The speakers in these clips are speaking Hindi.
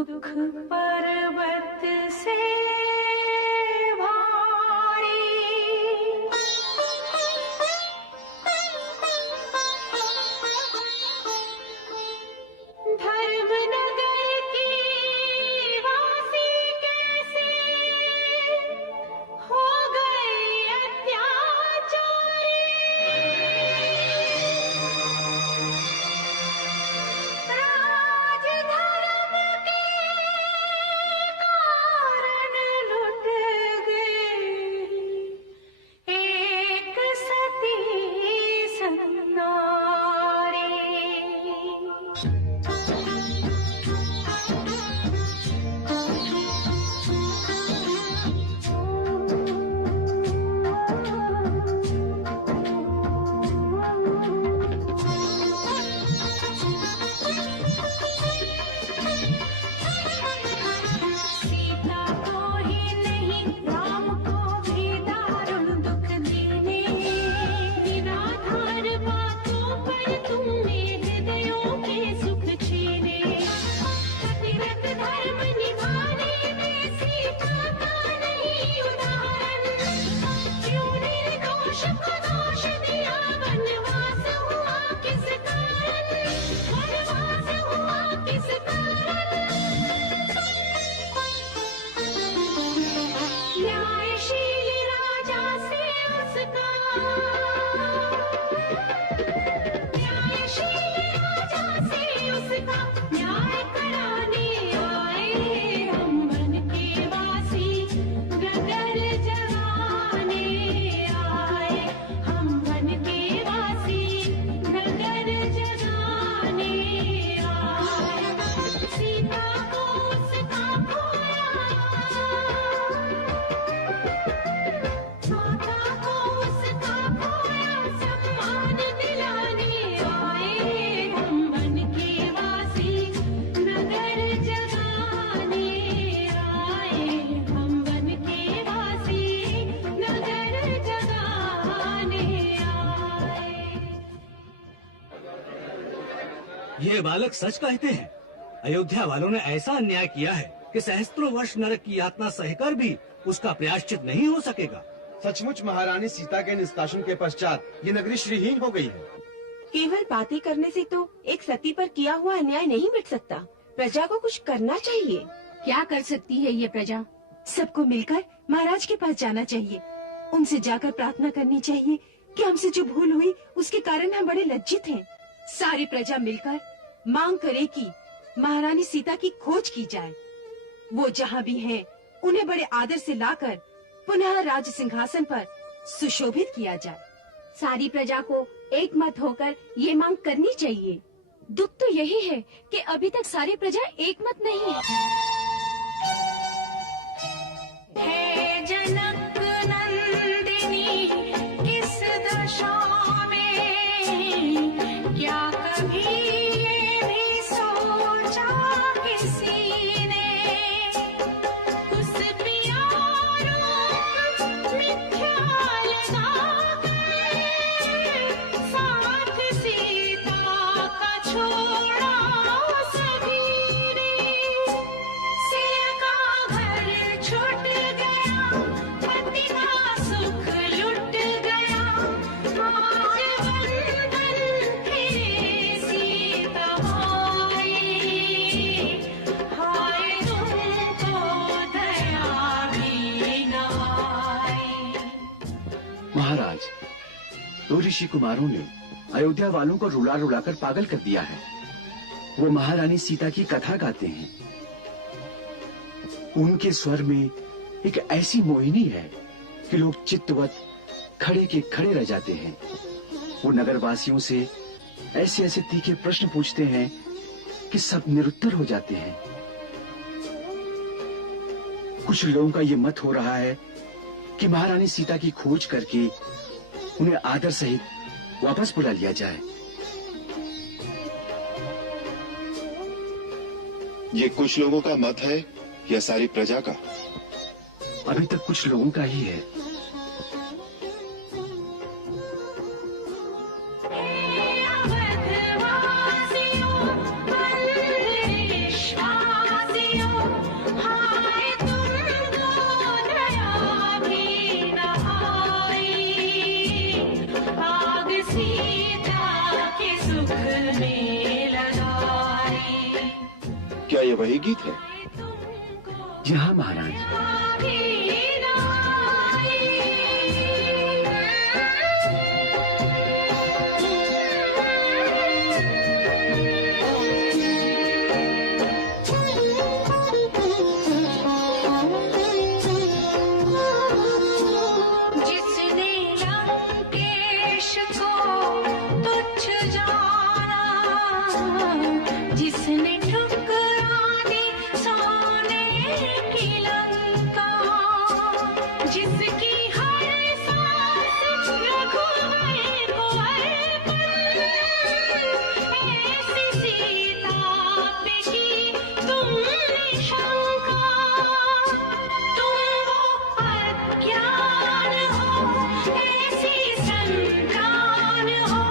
दुख पर्वत से भारी, धर्मनगर की वासी कैसे हो गए अत्याचारी। राजधर्म के कारण लुट गए एक सती सन्नारी। सीता को ही नहीं राम को भी दारुण दुख देने, निराधार बातों पर तुमने हृदयों के सुख छीने। पतिव्रत धर्म निभाने में सीता का नहीं उदाहरण, क्यों निर्दोष को दोष दिया। वनवास हुआ किस कारण, वनवास हुआ किस कारण। न्यायशील राजा से उसका, न्यायशील राजा से उसका न्याय कराने आए हम वन के वासी, गगर जगाने आए हम वन के वासी, गगर जगाने आए। सीता को उसका खोया, माता को उसका खोया, सम्मान दिलाने आए हम वन के वासी, नगर जगाने आए हम वन के वासी, नगर जगाने आए। ये बालक सच कहते हैं। अयोध्या वालों ने ऐसा अन्याय किया है कि सहस्त्रों वर्ष नरक की यातना सहकर भी उसका प्रायश्चित नहीं हो सकेगा। सचमुच महारानी सीता के निष्कासन के पश्चात ये नगरी श्रीहीन हो गई है। केवल बातें करने से तो एक सती पर किया हुआ अन्याय नहीं मिट सकता। प्रजा को कुछ करना चाहिए। क्या कर सकती है ये प्रजा? सबको मिलकर महाराज के पास जाना चाहिए। उनसे जाकर प्रार्थना करनी चाहिए कि हमसे जो भूल हुई उसके कारण हम बड़े लज्जित हैं। सारी प्रजा मिलकर मांग करे कि महारानी सीता की खोज की जाए। वो जहाँ भी हैं, उन्हें बड़े आदर से लाकर पुनः राज सिंहासन पर सुशोभित किया जाए। सारी प्रजा को एक मत होकर ये मांग करनी चाहिए। दुख तो यही है कि अभी तक सारी प्रजा एक मत नहीं है। हे जनक नंदिनी किस दशा में, क्या कभी ये भी सोचा किसी ने। उस प्यारों मिथ्या लगाकर साथ सीता का छोड़ा सभी ने। सिर का घर छूट गया, पति का सुख लुट गया। आज बंधन फिरे सीता भाई, हाय तुमको दया भी न आई। महाराज, दो ऋषि कुमारों ने अयोध्या वालों को रुला रुला कर पागल कर दिया है। वो महारानी सीता की कथा गाते हैं। उनके स्वर में एक ऐसी मोहिनी है कि लोग चित्तवत खड़े के खड़े रह जाते हैं। वो नगरवासियों से ऐसे ऐसे तीखे प्रश्न पूछते हैं कि सब निरुत्तर हो जाते हैं। कुछ लोगों का ये मत हो रहा है कि महारानी सीता की खोज करके उन्हें आदर सहित वापस बुला लिया जाए। ये कुछ लोगों का मत है या सारी प्रजा का? अभी तक कुछ लोगों का ही है। अवधवासियों, अंधविश्वासियों, क्या ये वही गीत है? जी हाँ महाराज। जिसने लंकेश को तुच्छ जाना, जिसने ठुकरा दी सोने की लंका, जिसकी हर सांस रघुवर को अर्पण, ऐसी सीता पे की तुमने शंका। तुम वो अज्ञान हो, ऐसी संतान हो,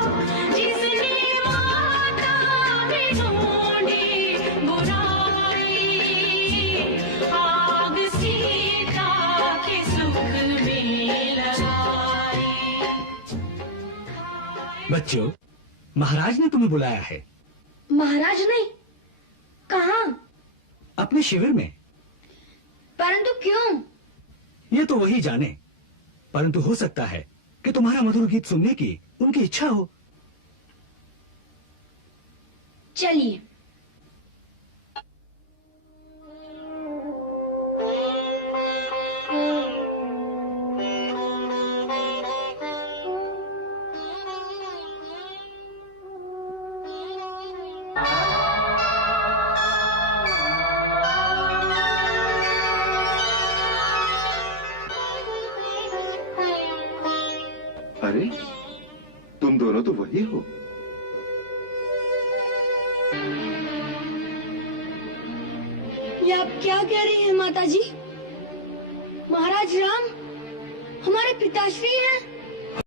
जिसने माता में ढूंढी बुराई, आग सीता के सुख में लगाई। बच्चों, महाराज ने तुम्हें बुलाया है। महाराज नहीं, कहाँ? अपने शिविर में। परंतु क्यों? ये तो वही जाने, परंतु हो सकता है कि तुम्हारा मधुर गीत सुनने की उनकी इच्छा हो। चलिए। अरे, तुम दोनों तो वही हो। ये आप क्या कह रही हैं माताजी? महाराज राम हमारे पिताश्री हैं।